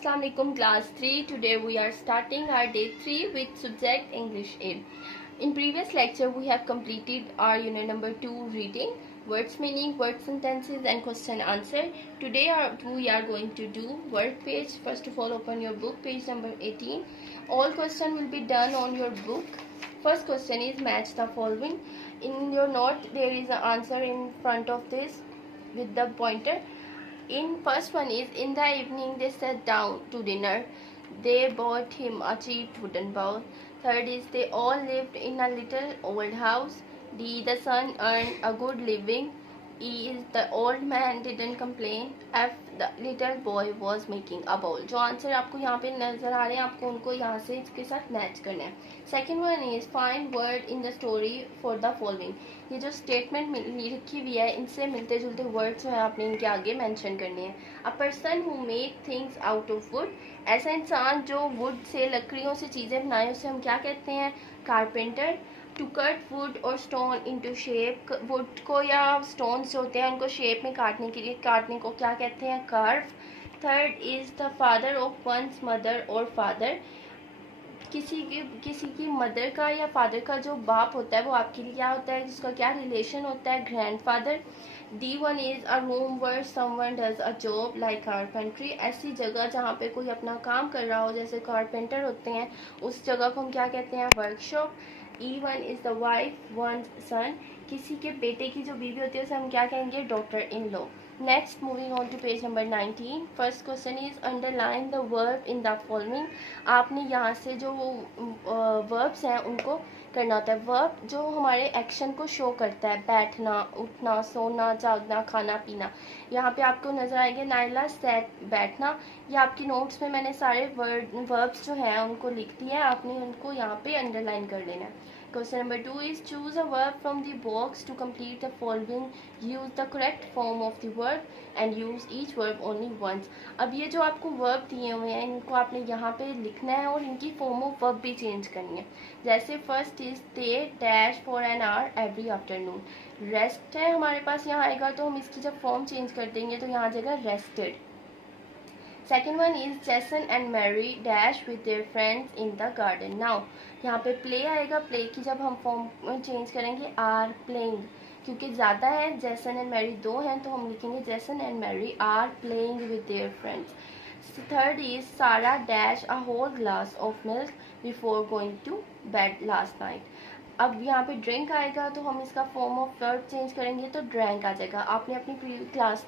Assalamu alaikum class 3. Today we are starting our day 3 with subject English A. In previous lecture we have completed our unit number 2 reading, words meaning, word sentences and question answer. Today we are going to do word page. First of all, open your book, page number 18. All question will be done on your book. First question is match the following. In your note there is an answer in front of this with the pointer. In first one is, in the evening they sat down to dinner. They bought him a cheap wooden bowl. Third is, they all lived in a little old house. D, the son earned a good living. E is, the old man didn't complain. F, the little boy was making a bowl. जो answer आपको यहाँ पे नजर आ रहे हैं, आपको उनको यहाँ से इसके साथ मैच करना है. Second one is, find word in the story for the following. ये जो स्टेटमेंट लिखी हुई है, इनसे मिलते जुलते वर्ड्स जो है आपने इनके आगे मेंशन करने हैं. A person who make things out of would. ऐसा इंसान जो वुड से, लकड़ियों से चीज़ें बनाए, उसे हम क्या कहते हैं? कारपेंटर. टू कट वुड और स्टोन इनटू शेप. वुड को या स्टोन्स जो होते हैं उनको शेप में काटने को क्या कहते हैं? कार्व. Third is, the father of one's mother और फादर. किसी की मदर का या फादर का जो बाप होता है वो आपके लिए क्या होता है, जिसका क्या रिलेशन होता है? Grandfather. D one is, a room where someone does a job like carpentry. ऐसी जगह जहाँ पे कोई अपना काम कर रहा हो, जैसे कारपेंटर होते हैं, उस जगह को हम क्या कहते हैं? Workshop. E one is, the wife one's son. किसी के बेटे की जो बीवी होती है उसे हम क्या कहेंगे? Daughter in law. Next, moving on to page number 19. First question is, underline the verb in the following. आपने यहाँ से जो वर्ब्स हैं उनको करना होता है. वर्ब जो हमारे एक्शन को शो करता है, बैठना, उठना, सोना, जागना, खाना पीना. यहाँ पे आपको नजर आएंगे नाइला सेट, बैठना. ये आपकी नोट्स में मैंने सारे वर्ब्स जो हैं उनको लिख दिया है, आपने उनको यहाँ पे अंडरलाइन कर लेना है. Question number 2 is, choose a verb from the box to complete the following. Use the correct form of the verb and use each verb only once. अब ये जो आपको verb दिए हुए हैं इनको आपने यहाँ पे लिखना है और इनकी form of verb भी change करनी है. जैसे first is, they dash for an hour every afternoon. Rest है हमारे पास यहाँ आएगा, तो हम इसकी जब form change कर देंगे तो यहाँ आ जाएगा rested. Second one is, Jason and Mary dash with their friends in the garden. Now यहाँ पे प्ले आएगा. प्ले की जब हम फॉर्म चेंज करेंगे, आर प्लेइंग, क्योंकि ज़्यादा है, जैसन एंड मैरी दो हैं, तो हम लिखेंगे Jason and Mary are playing with their friends. Third is, Sarah dash a whole glass of milk before going to bed last night. अब यहाँ पे ड्रिंक आएगा तो हम इसका फॉर्म ऑफ वर्ब चेंज करेंगे तो ड्रैंक आ जाएगा. आपने अपनी क्लास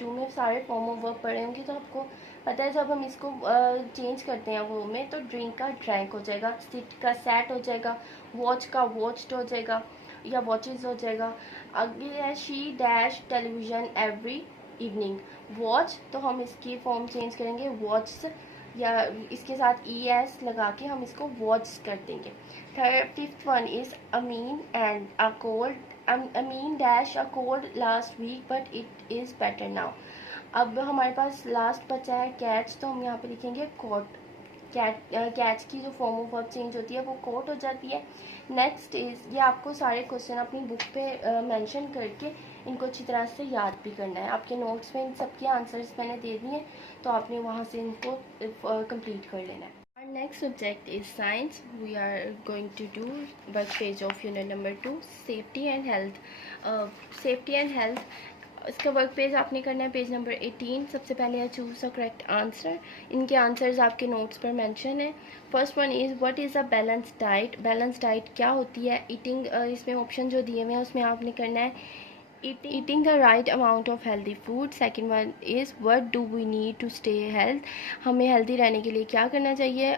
2 में सारे फॉर्म ऑफ वर्ब पढ़े होंगे, तो आपको पता है जब हम इसको चेंज करते हैं वो में, तो ड्रिंक का ड्रैंक हो जाएगा, सिट का सैट हो जाएगा, वॉच का वॉच्ड हो जाएगा या वॉचेज हो जाएगा. आगे है, she dash television every evening. Watch, तो हम इसकी फॉर्म चेंज करेंगे वॉच, या इसके साथ ई एस लगा के हम इसको वॉच कर देंगे. Fifth one is, Amin and a cold. Amin dash a cold last week but it is better now. अब हमारे पास लास्ट बचा है कैच, तो हम यहाँ पे लिखेंगे कोट. कैच की जो फॉर्म ऑफ वर्ब चेंज होती है वो कोट हो जाती है. नेक्स्ट इज, ये आपको सारे क्वेश्चन अपनी बुक पे मेंशन करके इनको अच्छी तरह से याद भी करना है. आपके नोट्स में इन सबके आंसर्स मैंने दे दिए, तो आपने वहाँ से इनको कंप्लीट कर लेना है. Our next subject is science. We are going to do work page of unit number 2, safety and health. Safety and health, इसका वर्क पेज आपने करना है पेज नंबर 18. सबसे पहले है चूज द करेक्ट आंसर. इनके आंसर्स आपके नोट्स पर मेंशन है. First one is, what is a balance diet. Balance diet क्या होती है? ईटिंग, इसमें ऑप्शन जो दिए हुए हैं उसमें आपने करना है eating the right amount of healthy food. Second one is, what do we need to stay health. हमें हेल्दी रहने के लिए क्या करना चाहिए?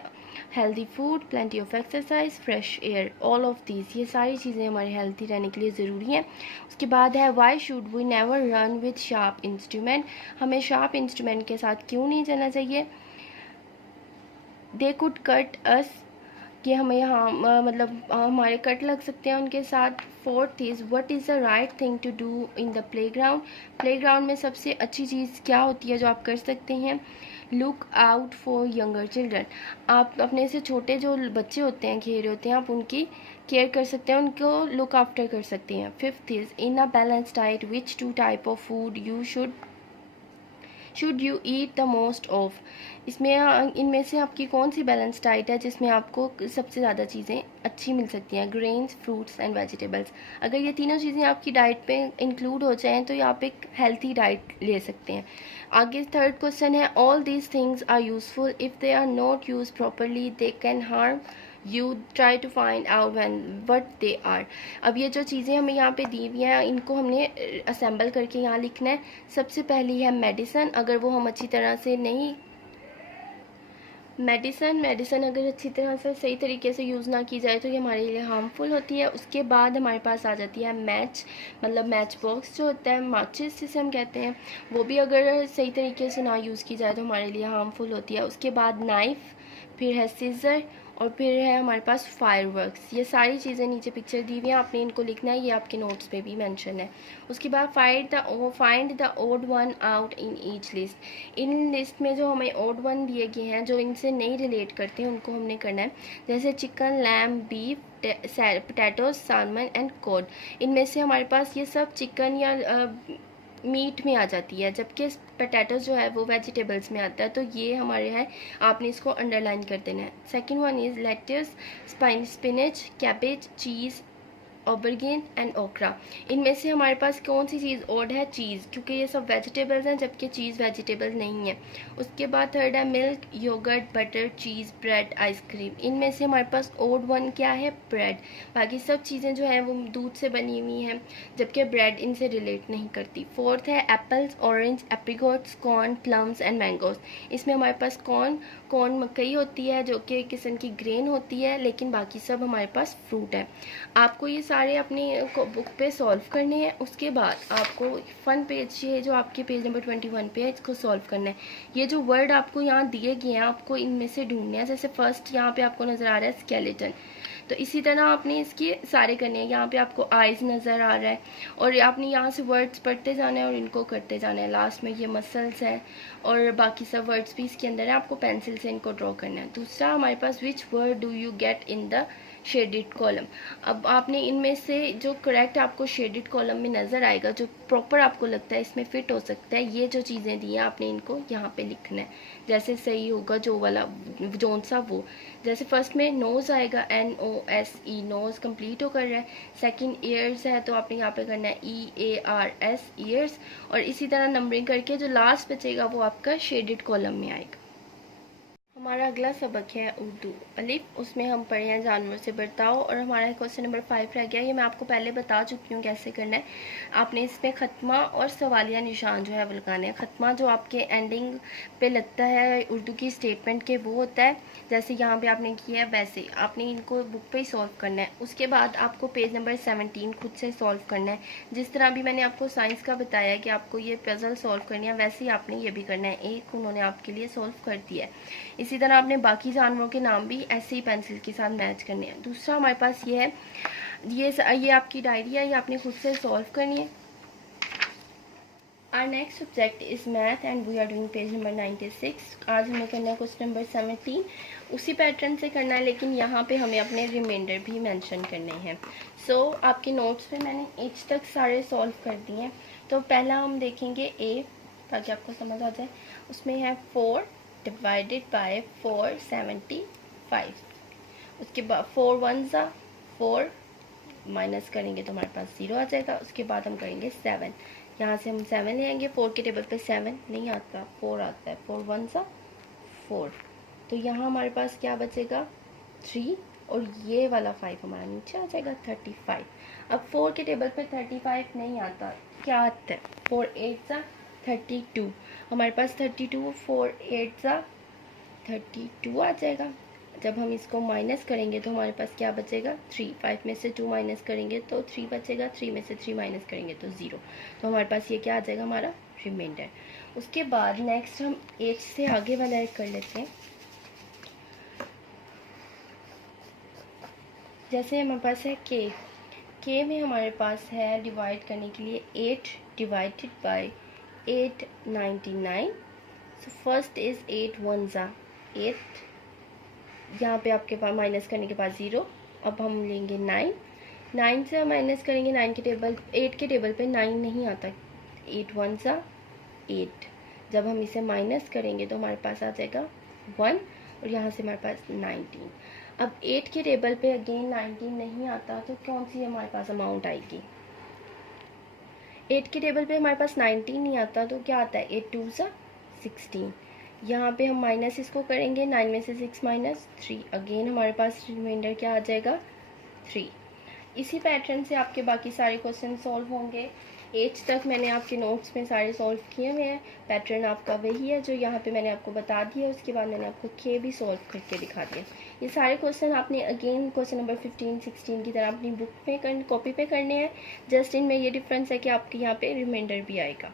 Healthy food, plenty of exercise, fresh air. All of these, ये सारी चीज़ें हमारे हेल्दी रहने के लिए ज़रूरी हैं. उसके बाद है, why should we never run with sharp instrument. हमें शार्प इंस्ट्रूमेंट के साथ क्यों नहीं चलना चाहिए? दे कुड कट अस, कि हमें यहाँ मतलब हमारे कट लग सकते हैं उनके साथ. Fourth is, what is the right thing to do in the playground. Playground में सबसे अच्छी चीज़ क्या होती है जो आप कर सकते हैं? Look out for younger children. आप अपने से छोटे जो बच्चे होते हैं, खेल रहे होते हैं, आप उनकी केयर कर सकते हैं, उनको लुक आफ्टर कर सकते हैं. Fifth is, in a balance diet which 2 type of food you should should you eat the most of, इसमें इनमें से आपकी कौन सी बैलेंस डाइट है जिसमें आपको सबसे ज़्यादा चीज़ें अच्छी मिल सकती हैं? Grains, fruits and vegetables. अगर ये तीनों चीज़ें आपकी डाइट पे इंक्लूड हो जाएं तो आप एक हेल्थी डाइट ले सकते हैं। आगे थर्ड क्वेश्चन है, all these things are useful, if they are not use properly they can harm you, try to find out what they are. अब ये जो चीज़ें हमें यहाँ पे दी हुई हैं इनको हमने असेंबल करके यहाँ लिखना है। सबसे पहली है मेडिसन, अगर वो हम अच्छी तरह से नहीं, मेडिसन अगर अच्छी तरह से सही तरीके से यूज़ ना की जाए तो ये हमारे लिए हार्मफुल होती है। उसके बाद हमारे पास आ जाती है मैच, मतलब मैच बॉक्स जो होता है, माचिस जिसे हम कहते हैं, वो भी अगर सही तरीके से ना यूज़ की जाए तो हमारे लिए हार्मफुल होती है। उसके बाद नाइफ़, फिर है सीज़र, और फिर है हमारे पास फायरवर्क्स। ये सारी चीज़ें नीचे पिक्चर दी हुई हैं, आपने इनको लिखना है, ये आपके नोट्स पे भी मेंशन है। उसके बाद find the odd one out in each list. इन लिस्ट में जो हमें ओड वन दिए गए हैं जो इनसे नहीं रिलेट करते हैं उनको हमने करना है, जैसे chicken, lamb, beef, potatoes, salmon and cod. इनमें से हमारे पास ये सब चिकन या मीट में आ जाती है, जबकि पोटैटोज जो है वो वेजिटेबल्स में आता है, तो ये हमारे हैं, आपने इसको अंडरलाइन कर देना है। Second one is lettuce, spinach, cabbage, cheese, aubergine and okra. इनमें से हमारे पास कौन सी चीज़ ओड है? चीज़, क्योंकि ये सब वेजिटेबल्स हैं जबकि चीज़ वेजिटेबल नहीं है। उसके बाद थर्ड है मिल्क, योगर्ट, बटर, चीज़, ब्रेड, आइसक्रीम। इनमें से हमारे पास ओड वन क्या है? ब्रेड। बाकी सब चीज़ें जो हैं वो दूध से बनी हुई हैं जबकि ब्रेड इनसे रिलेट नहीं करती। फोर्थ है apples, orange, apricots, corn, plums and mangoes. इसमें हमारे पास कॉर्न मकई होती है जो कि किस्म की ग्रेन होती है, लेकिन बाकी सब हमारे पास फ्रूट है। आपको ये सारे अपनी बुक पे सॉल्व करने हैं। उसके बाद आपको फन पेज है जो आपके पेज नंबर 21 पे है, इसको सॉल्व करना है। ये जो वर्ड आपको यहाँ दिए गए हैं आपको इनमें से ढूंढने हैं। जैसे फर्स्ट यहाँ पे आपको नज़र आ रहा है स्केलेटन, तो इसी तरह आपने इसके सारे करने हैं। यहाँ पे आपको आइज़ नज़र आ रहा है और आपने यहाँ से वर्ड्स पढ़ते जाना है और इनको करते जाना है। लास्ट में ये मसल्स है और बाकी सब वर्ड्स भी इसके अंदर है, आपको पेंसिल से इनको ड्रॉ करना है। दूसरा हमारे पास which word do you get in the shaded column. अब आपने इनमें से जो करेक्ट आपको शेडेड कॉलम में नज़र आएगा, जो प्रॉपर आपको लगता है इसमें फिट हो सकता है, ये जो चीज़ें दी हैं आपने इनको यहाँ पे लिखना है। जैसे सही होगा जो वाला जोन सा वो, जैसे फर्स्ट में नोज़ आएगा, NOSE, नोज़ कंप्लीट होकर रहा है। सेकंड ईयर्स है तो आपने यहाँ पे करना है EARS, ईयर्स। और इसी तरह नंबरिंग करके जो लास्ट बचेगा वो आपका शेडेड कॉलम में आएगा। हमारा अगला सबक है उर्दू अलिफ, उसमें हम पढ़े हैं जानवर से बर्ताव, और हमारा क्वेश्चन नंबर 5 रह गया। ये मैं आपको पहले बता चुकी हूँ कैसे करना है। आपने इसमें ख़त्मा और सवालिया निशान जो है वो लगाने हैं। ख़त्मा जो आपके एंडिंग पे लगता है उर्दू की स्टेटमेंट के, वो होता है जैसे यहाँ पे आपने किया है वैसे आपने इनको बुक पे ही सॉल्व करना है। उसके बाद आपको पेज नंबर 17 खुद से सॉल्व करना है। जिस तरह भी मैंने आपको साइंस का बताया कि आपको ये पजल सॉल्व करनी है, वैसे ही आपने ये भी करना है। एक उन्होंने आपके लिए सॉल्व कर दिया है। इसी तरह आपने बाकी जानवरों के नाम भी ऐसे ही पेंसिल के साथ मैच करने हैं। दूसरा हमारे पास ये है, ये आपकी डायरी है, ये आपने खुद से सॉल्व करनी है। Our next subject is math and we are doing page number 96। आज हमें करना है क्वेश्चन नंबर 17, उसी पैटर्न से करना है लेकिन यहाँ पे हमें अपने रिमाइंडर भी मेंशन करने हैं। आपके नोट्स पे मैंने एच तक सारे सॉल्व कर दिए हैं। तो पहला हम देखेंगे ए, ताकि आपको समझ आ जाए। उसमें है 4 डिवाइडेड बाय 475। उसके बाद 4 1 ज़ा 4, माइनस करेंगे तो हमारे पास 0 आ जाएगा। उसके बाद हम करेंगे 7, यहाँ से हम 7 ले आएंगे। 4 के टेबल पे 7 नहीं आता, 4 आता है। 4 1 सा 4, तो यहाँ हमारे पास क्या बचेगा 3, और ये वाला 5 हमारा नीचे आ जाएगा 35। अब 4 के टेबल पे 35 नहीं आता, क्या आता है 4 8 सा 32, हमारे पास 32, 4 8 सा 32 आ जाएगा। जब हम इसको माइनस करेंगे तो हमारे पास क्या बचेगा 3, 5 में से 2 माइनस करेंगे तो 3 बचेगा, 3 में से 3 माइनस करेंगे तो 0। तो हमारे पास ये क्या आ जाएगा हमारा रिमाइंडर। उसके बाद नेक्स्ट हम 8 से आगे वाला एक कर लेते हैं। जैसे हमारे पास है के में हमारे पास है डिवाइड करने के लिए 8 divided by 899। So first is 8 1 ज़ा 8, यहाँ पे आपके पास माइनस करने के बाद 0। अब हम लेंगे 9 से हम माइनस करेंगे 8 के टेबल पे 9 नहीं आता। 8 1 ज़ा 8, जब हम इसे माइनस करेंगे तो हमारे पास आ जाएगा 1 और यहाँ से हमारे पास 19। अब 8 के टेबल पे अगेन 19 नहीं आता तो कौन सी हमारे पास अमाउंट आएगी? 8 के टेबल पे हमारे पास 19 नहीं आता तो क्या आता है? 8 2 सा 16। यहाँ पे हम माइनस इसको करेंगे, 9 में से 6 माइनस 3, अगेन हमारे पास रिमाइंडर क्या आ जाएगा? 3। इसी पैटर्न से आपके बाकी सारे क्वेश्चन सॉल्व होंगे। 8 तक मैंने आपके नोट्स में सारे सॉल्व किए हुए हैं। पैटर्न आपका वही है जो यहाँ पे मैंने आपको बता दिया, उसके बाद मैंने आपको के भी सॉल्व करके दिखा दिया। ये सारे क्वेश्चन आपने अगेन क्वेश्चन नंबर 15 16 की तरह अपनी बुक में कॉपी पे करने हैं। जस्ट इनमें ये डिफरेंस है कि आपके यहाँ पे रिमाइंडर भी आएगा।